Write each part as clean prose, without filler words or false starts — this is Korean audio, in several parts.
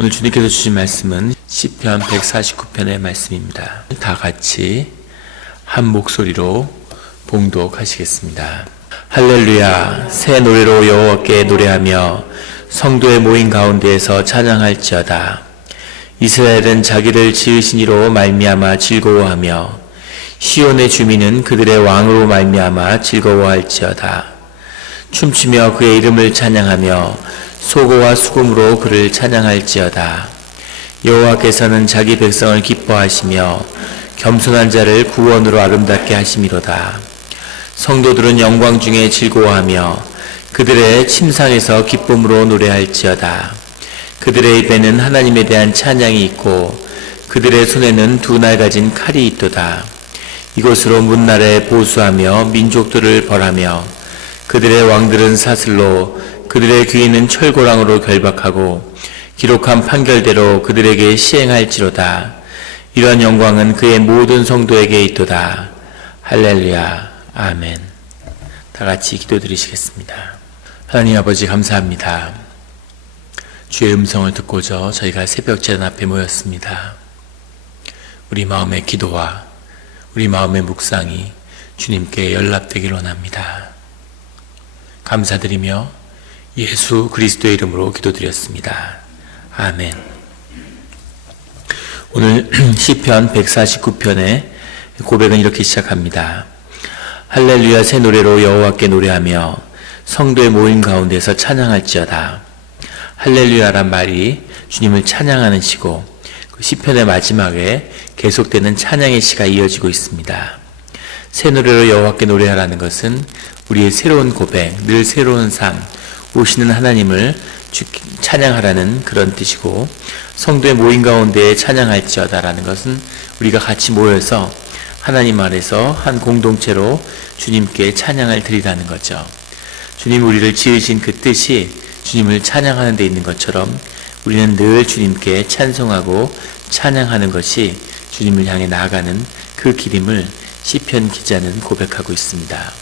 오늘 주님께서 주신 말씀은 시편 149편의 말씀입니다. 다 같이 한 목소리로 봉독하시겠습니다. 할렐루야, 새 노래로 여호와께 노래하며 성도의 모임 가운데에서 찬양할지어다. 이스라엘은 자기를 지으신 이로 말미암아 즐거워하며 시온의 주민은 그들의 왕으로 말미암아 즐거워할지어다. 춤추며 그의 이름을 찬양하며 소고와 수금으로 그를 찬양할지어다. 여호와께서는 자기 백성을 기뻐하시며 겸손한 자를 구원으로 아름답게 하심이로다. 성도들은 영광 중에 즐거워하며 그들의 침상에서 기쁨으로 노래할지어다. 그들의 입에는 하나님에 대한 찬양이 있고 그들의 손에는 두 날 가진 칼이 있도다. 이곳으로 문나라에 보수하며 민족들을 벌하며 그들의 왕들은 사슬로 그들의 귀인은 철고랑으로 결박하고 기록한 판결대로 그들에게 시행할지로다. 이러한 영광은 그의 모든 성도에게 있도다. 할렐루야. 아멘. 다 같이 기도드리시겠습니다. 하나님 아버지 감사합니다. 주의 음성을 듣고자 저희가 새벽 제단 앞에 모였습니다. 우리 마음의 기도와 우리 마음의 묵상이 주님께 연락되길 원합니다. 감사드리며 예수 그리스도의 이름으로 기도드렸습니다. 아멘. 오늘 시편 149편의 고백은 이렇게 시작합니다. 할렐루야, 새 노래로 여호와께 노래하며 성도의 모임 가운데서 찬양할지어다. 할렐루야란 말이 주님을 찬양하는 시고 그 시편의 마지막에 계속되는 찬양의 시가 이어지고 있습니다. 새 노래로 여호와께 노래하라는 것은 우리의 새로운 고백, 늘 새로운 삶, 오시는 하나님을 찬양하라는 그런 뜻이고, 성도의 모임 가운데 찬양할지어다라는 것은 우리가 같이 모여서 하나님 안에서 한 공동체로 주님께 찬양을 드리라는 거죠. 주님 우리를 지으신 그 뜻이 주님을 찬양하는 데 있는 것처럼 우리는 늘 주님께 찬송하고 찬양하는 것이 주님을 향해 나아가는 그 길임을 시편 기자는 고백하고 있습니다.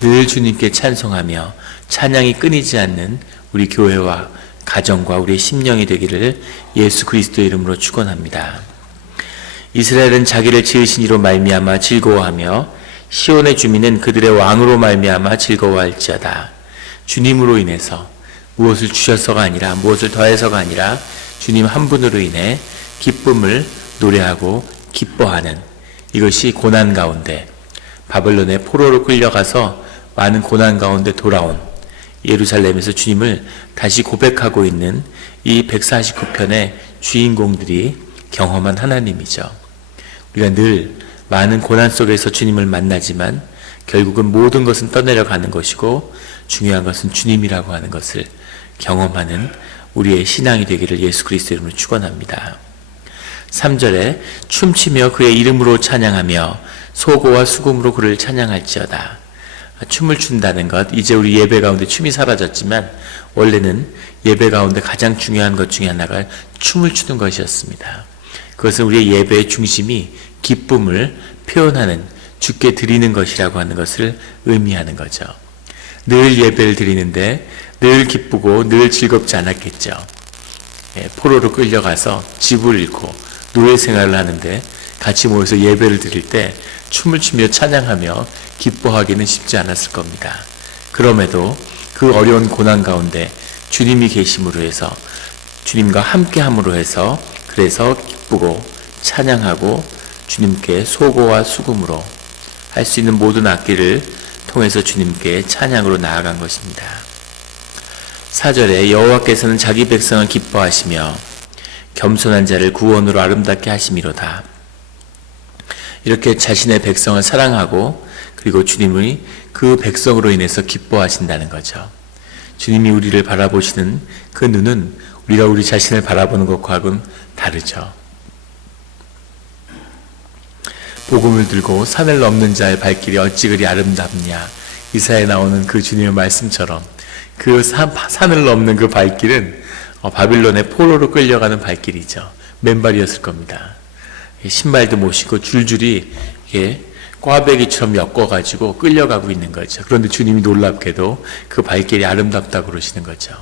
늘 주님께 찬송하며 찬양이 끊이지 않는 우리 교회와 가정과 우리의 심령이 되기를 예수 그리스도의 이름으로 축원합니다. 이스라엘은 자기를 지으신 이로 말미암아 즐거워하며 시온의 주민은 그들의 왕으로 말미암아 즐거워할지어다. 주님으로 인해서 무엇을 주셔서가 아니라 무엇을 더해서가 아니라 주님 한 분으로 인해 기쁨을 노래하고 기뻐하는, 이것이 고난 가운데 바벨론의 포로로 끌려가서 많은 고난 가운데 돌아온 예루살렘에서 주님을 다시 고백하고 있는 이 149편의 주인공들이 경험한 하나님이죠. 우리가 늘 많은 고난 속에서 주님을 만나지만 결국은 모든 것은 떠내려가는 것이고 중요한 것은 주님이라고 하는 것을 경험하는 우리의 신앙이 되기를 예수 그리스도의 이름으로 축원합니다. 3절에 춤추며 그의 이름으로 찬양하며 소고와 수금으로 그를 찬양할지어다. 춤을 춘다는 것, 이제 우리 예배 가운데 춤이 사라졌지만 원래는 예배 가운데 가장 중요한 것 중에 하나가 춤을 추는 것이었습니다. 그것은 우리의 예배의 중심이 기쁨을 표현하는, 주께 드리는 것이라고 하는 것을 의미하는 거죠. 늘 예배를 드리는데 늘 기쁘고 늘 즐겁지 않았겠죠. 포로로 끌려가서 집을 잃고 노예 생활을 하는데 같이 모여서 예배를 드릴 때 춤을 추며 찬양하며 기뻐하기는 쉽지 않았을 겁니다. 그럼에도 그 어려운 고난 가운데 주님이 계심으로 해서, 주님과 함께함으로 해서, 그래서 기쁘고 찬양하고 주님께 소고와 수금으로 할 수 있는 모든 악기를 통해서 주님께 찬양으로 나아간 것입니다. 4절에 여호와께서는 자기 백성을 기뻐하시며 겸손한 자를 구원으로 아름답게 하심이로다. 이렇게 자신의 백성을 사랑하고 그리고 주님이 그 백성으로 인해서 기뻐하신다는 거죠. 주님이 우리를 바라보시는 그 눈은 우리가 우리 자신을 바라보는 것과는 다르죠. 복음을 들고 산을 넘는 자의 발길이 어찌 그리 아름답냐, 이사야에 나오는 그 주님의 말씀처럼 그 산을 넘는 그 발길은 바빌론의 포로로 끌려가는 발길이죠. 맨발이었을 겁니다. 신발도 못 신고 줄줄이 꽈배기처럼 엮어가지고 끌려가고 있는 거죠. 그런데 주님이 놀랍게도 그 발길이 아름답다고 그러시는 거죠.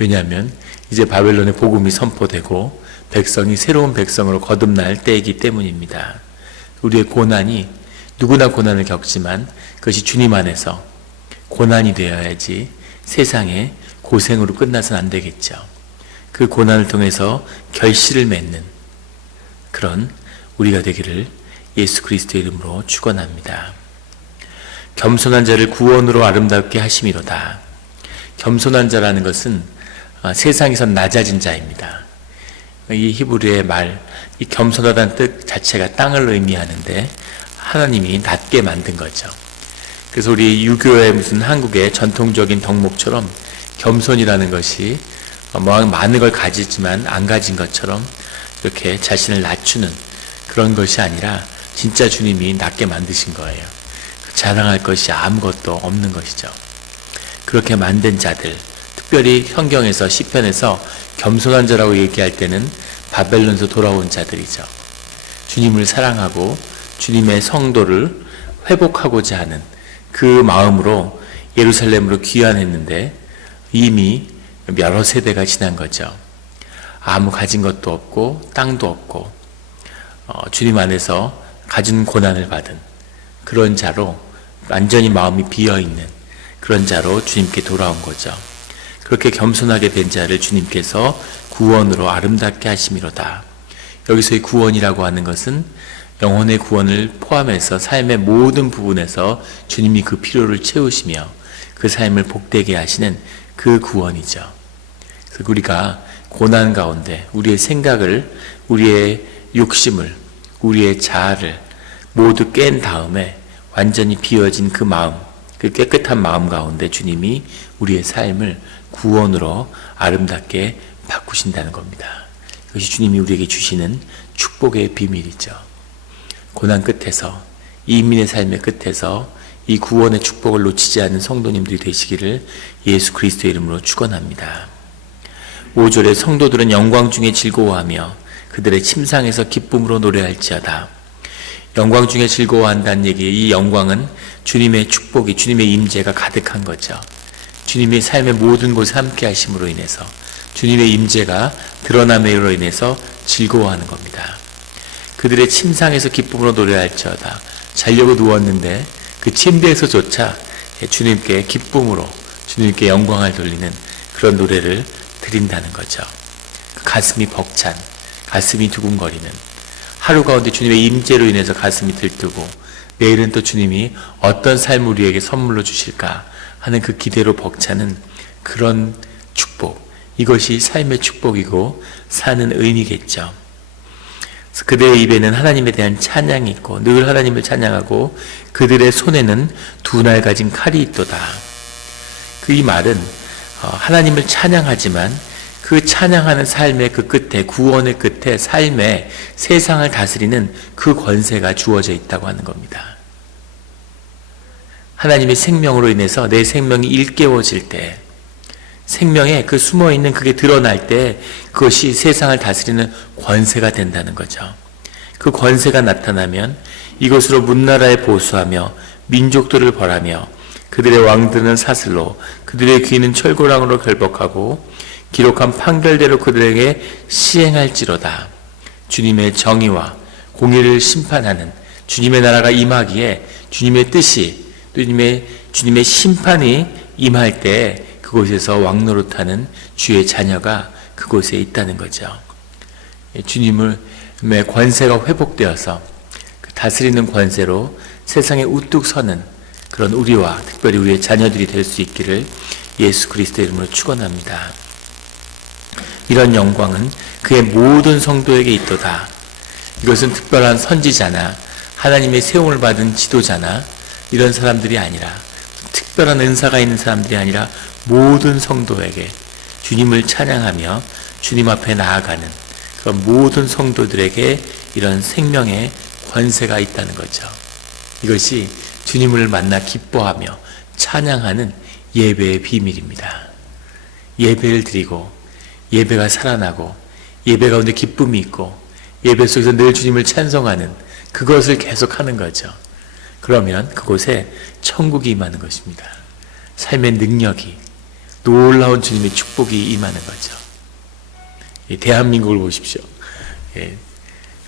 왜냐하면 이제 바벨론의 복음이 선포되고 백성이 새로운 백성으로 거듭날 때이기 때문입니다. 우리의 고난이 누구나 고난을 겪지만 그것이 주님 안에서 고난이 되어야지 세상의 고생으로 끝나서는 안 되겠죠. 그 고난을 통해서 결실을 맺는 그런 우리가 되기를 예수 그리스도의 이름으로 축원합니다. 겸손한 자를 구원으로 아름답게 하심이로다. 겸손한 자라는 것은 세상에선 낮아진 자입니다. 이 히브리의 말, 이 겸손하다는 뜻 자체가 땅을 의미하는데 하나님이 낮게 만든 거죠. 그래서 우리 유교의 무슨 한국의 전통적인 덕목처럼 겸손이라는 것이 많은 걸 가지지만 안 가진 것처럼 이렇게 자신을 낮추는 그런 것이 아니라 진짜 주님이 낮게 만드신 거예요. 자랑할 것이 아무것도 없는 것이죠. 그렇게 만든 자들, 특별히 성경에서 시편에서 겸손한 자라고 얘기할 때는 바벨론에서 돌아온 자들이죠. 주님을 사랑하고 주님의 성도를 회복하고자 하는 그 마음으로 예루살렘으로 귀환했는데 이미 여러 세대가 지난 거죠. 아무 가진 것도 없고 땅도 없고 주님 안에서 가진 고난을 받은 그런 자로 완전히 마음이 비어있는 그런 자로 주님께 돌아온 거죠. 그렇게 겸손하게 된 자를 주님께서 구원으로 아름답게 하심이로다. 여기서의 구원이라고 하는 것은 영혼의 구원을 포함해서 삶의 모든 부분에서 주님이 그 필요를 채우시며 그 삶을 복되게 하시는 그 구원이죠. 그래서 우리가 고난 가운데 우리의 생각을, 우리의 욕심을, 우리의 자아를 모두 깬 다음에 완전히 비워진 그 마음, 그 깨끗한 마음 가운데 주님이 우리의 삶을 구원으로 아름답게 바꾸신다는 겁니다. 이것이 주님이 우리에게 주시는 축복의 비밀이죠. 고난 끝에서, 이민의 삶의 끝에서 이 구원의 축복을 놓치지 않는 성도님들이 되시기를 예수 그리스도의 이름으로 축원합니다. 5절에 성도들은 영광 중에 즐거워하며 그들의 침상에서 기쁨으로 노래할지어다. 영광 중에 즐거워한다는 얘기, 이 영광은 주님의 축복이, 주님의 임재가 가득한 거죠. 주님의 삶의 모든 곳에 함께 하심으로 인해서 주님의 임재가 드러남으로 인해서 즐거워하는 겁니다. 그들의 침상에서 기쁨으로 노래할지어다. 자려고 누웠는데 그 침대에서조차 주님께 기쁨으로 주님께 영광을 돌리는 그런 노래를 드린다는 거죠. 그 가슴이 벅찬, 가슴이 두근거리는 하루 가운데 주님의 임재로 인해서 가슴이 들뜨고 내일은 또 주님이 어떤 삶을 우리에게 선물로 주실까 하는 그 기대로 벅차는 그런 축복, 이것이 삶의 축복이고 사는 의미겠죠. 그들의 입에는 하나님에 대한 찬양이 있고 늘 하나님을 찬양하고 그들의 손에는 두 날 가진 칼이 있도다. 그 이 말은 하나님을 찬양하지만 그 찬양하는 삶의 그 끝에, 구원의 끝에 삶의 세상을 다스리는 그 권세가 주어져 있다고 하는 겁니다. 하나님의 생명으로 인해서 내 생명이 일깨워질 때, 생명에 그 숨어있는 그게 드러날 때 그것이 세상을 다스리는 권세가 된다는 거죠. 그 권세가 나타나면 이것으로 문나라에 보수하며 민족들을 벌하며 그들의 왕들은 사슬로 그들의 귀는 철고랑으로 결박하고 기록한 판결대로 그들에게 시행할지로다. 주님의 정의와 공의를 심판하는 주님의 나라가 임하기에 주님의 뜻이 또 주님의 심판이 임할 때 그곳에서 왕노릇하는 주의 자녀가 그곳에 있다는 거죠. 주님의 권세가 회복되어서 그 다스리는 권세로 세상에 우뚝 서는 그런 우리와 특별히 우리의 자녀들이 될 수 있기를 예수 그리스도의 이름으로 축원합니다. 이런 영광은 그의 모든 성도에게 있도다. 이것은 특별한 선지자나 하나님의 세움을 받은 지도자나 이런 사람들이 아니라 특별한 은사가 있는 사람들이 아니라 모든 성도에게 주님을 찬양하며 주님 앞에 나아가는 그런 모든 성도들에게 이런 생명의 권세가 있다는 거죠. 이것이 주님을 만나 기뻐하며 찬양하는 예배의 비밀입니다. 예배를 드리고 예배가 살아나고 예배 가운데 기쁨이 있고 예배 속에서 늘 주님을 찬송하는 그것을 계속하는 거죠. 그러면 그곳에 천국이 임하는 것입니다. 삶의 능력이, 놀라운 주님의 축복이 임하는 거죠. 대한민국을 보십시오.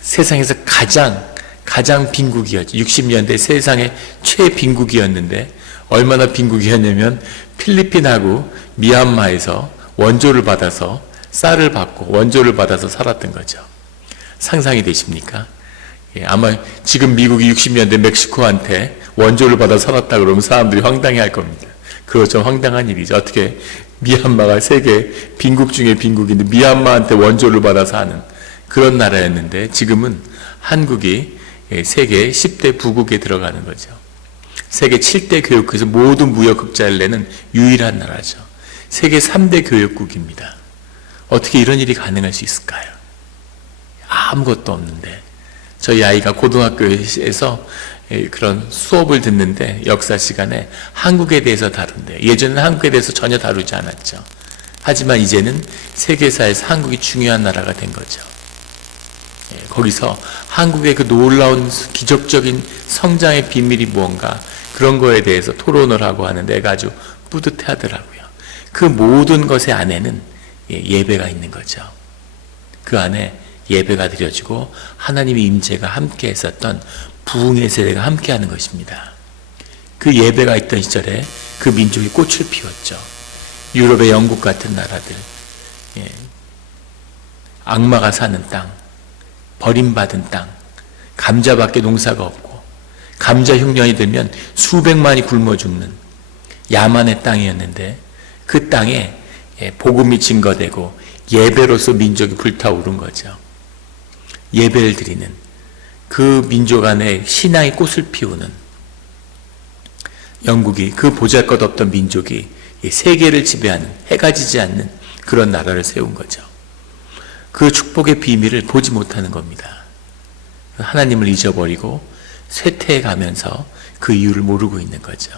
세상에서 가장 빈국이었죠. 60년대 세상의 최빈국이었는데 얼마나 빈국이었냐면 필리핀하고 미얀마에서 원조를 받아서 쌀을 받고 원조를 받아서 살았던 거죠. 상상이 되십니까? 아마 지금 미국이 60년대 멕시코한테 원조를 받아 살았다 그러면 사람들이 황당해할 겁니다. 그거 좀 황당한 일이죠. 어떻게 미얀마가 세계 빈국 중에 빈국인데 미얀마한테 원조를 받아서 하는 그런 나라였는데 지금은 한국이 세계 10대 부국에 들어가는 거죠. 세계 7대 교육국에서 모든 무역 흑자를 내는 유일한 나라죠. 세계 3대 교육국입니다. 어떻게 이런 일이 가능할 수 있을까요? 아무것도 없는데 저희 아이가 고등학교에서 그런 수업을 듣는데 역사 시간에 한국에 대해서 다룬대. 예전에는 한국에 대해서 전혀 다루지 않았죠. 하지만 이제는 세계사에서 한국이 중요한 나라가 된 거죠. 거기서 한국의 그 놀라운 기적적인 성장의 비밀이 무언가 그런 거에 대해서 토론을 하고 하는데 애가 아주 뿌듯해 하더라고요. 그 모든 것의 안에는 예배가 있는 거죠. 그 안에 예배가 드려지고 하나님의 임재가 함께 했었던 부흥의 세대가 함께하는 것입니다. 그 예배가 있던 시절에 그 민족이 꽃을 피웠죠. 유럽의 영국 같은 나라들, 악마가 사는 땅, 버림받은 땅, 감자밖에 농사가 없고 감자 흉년이 들면 수백만이 굶어 죽는 야만의 땅이었는데 그 땅에 복음이 증거되고 예배로서 민족이 불타오른 거죠. 예배를 드리는 그 민족 안에 신앙의 꽃을 피우는 영국이 그 보잘것없던 민족이 세계를 지배하는 해가 지지 않는 그런 나라를 세운 거죠. 그 축복의 비밀을 보지 못하는 겁니다. 하나님을 잊어버리고 쇠퇴해 가면서 그 이유를 모르고 있는 거죠.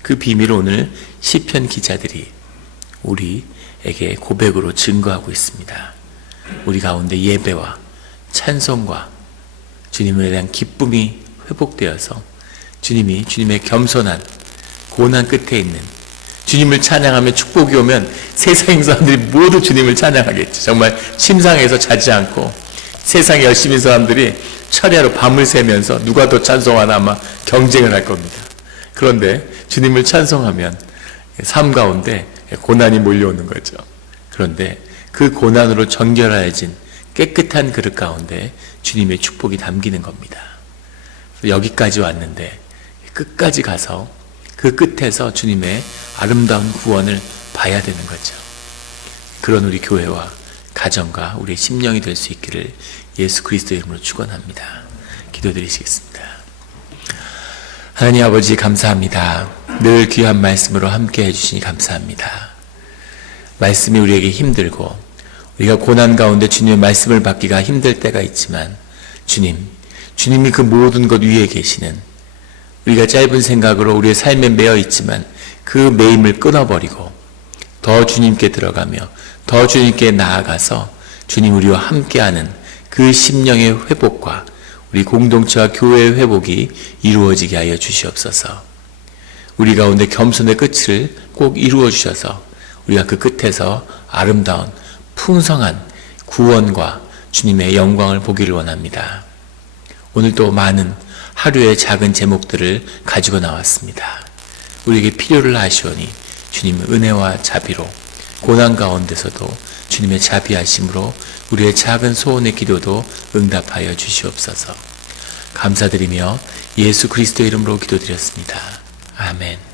그 비밀을 오늘 시편 기자들이 우리에게 고백으로 증거하고 있습니다. 우리 가운데 예배와 찬송과 주님에 대한 기쁨이 회복되어서 주님이 주님의 겸손한 고난 끝에 있는 주님을 찬양하며 축복이 오면 세상 사람들이 모두 주님을 찬양하겠죠. 정말 침상에서 자지 않고 세상에 열심히 사람들이 철야로 밤을 새면서 누가 더 찬송하나 아마 경쟁을 할 겁니다. 그런데 주님을 찬송하면 삶 가운데 고난이 몰려오는 거죠. 그런데 그 고난으로 정결하여진 깨끗한 그릇 가운데 주님의 축복이 담기는 겁니다. 여기까지 왔는데 끝까지 가서 그 끝에서 주님의 아름다운 구원을 봐야 되는 거죠. 그런 우리 교회와 가정과 우리의 심령이 될 수 있기를 예수 그리스도의 이름으로 축원합니다. 기도드리시겠습니다. 하나님 아버지 감사합니다. 늘 귀한 말씀으로 함께 해주시니 감사합니다. 말씀이 우리에게 힘들고 우리가 고난 가운데 주님의 말씀을 받기가 힘들 때가 있지만 주님이 그 모든 것 위에 계시는 우리가 짧은 생각으로 우리의 삶에 매여 있지만 그 매임을 끊어버리고 더 주님께 들어가며 더 주님께 나아가서 주님 우리와 함께하는 그 심령의 회복과 우리 공동체와 교회의 회복이 이루어지게 하여 주시옵소서. 우리 가운데 겸손의 끝을 꼭 이루어 주셔서 우리가 그 끝에서 아름다운 풍성한 구원과 주님의 영광을 보기를 원합니다. 오늘도 많은 하루의 작은 제목들을 가지고 나왔습니다. 우리에게 필요를 하시오니 주님의 은혜와 자비로 고난 가운데서도 주님의 자비하심으로 우리의 작은 소원의 기도도 응답하여 주시옵소서. 감사드리며 예수 그리스도의 이름으로 기도드렸습니다. 아멘.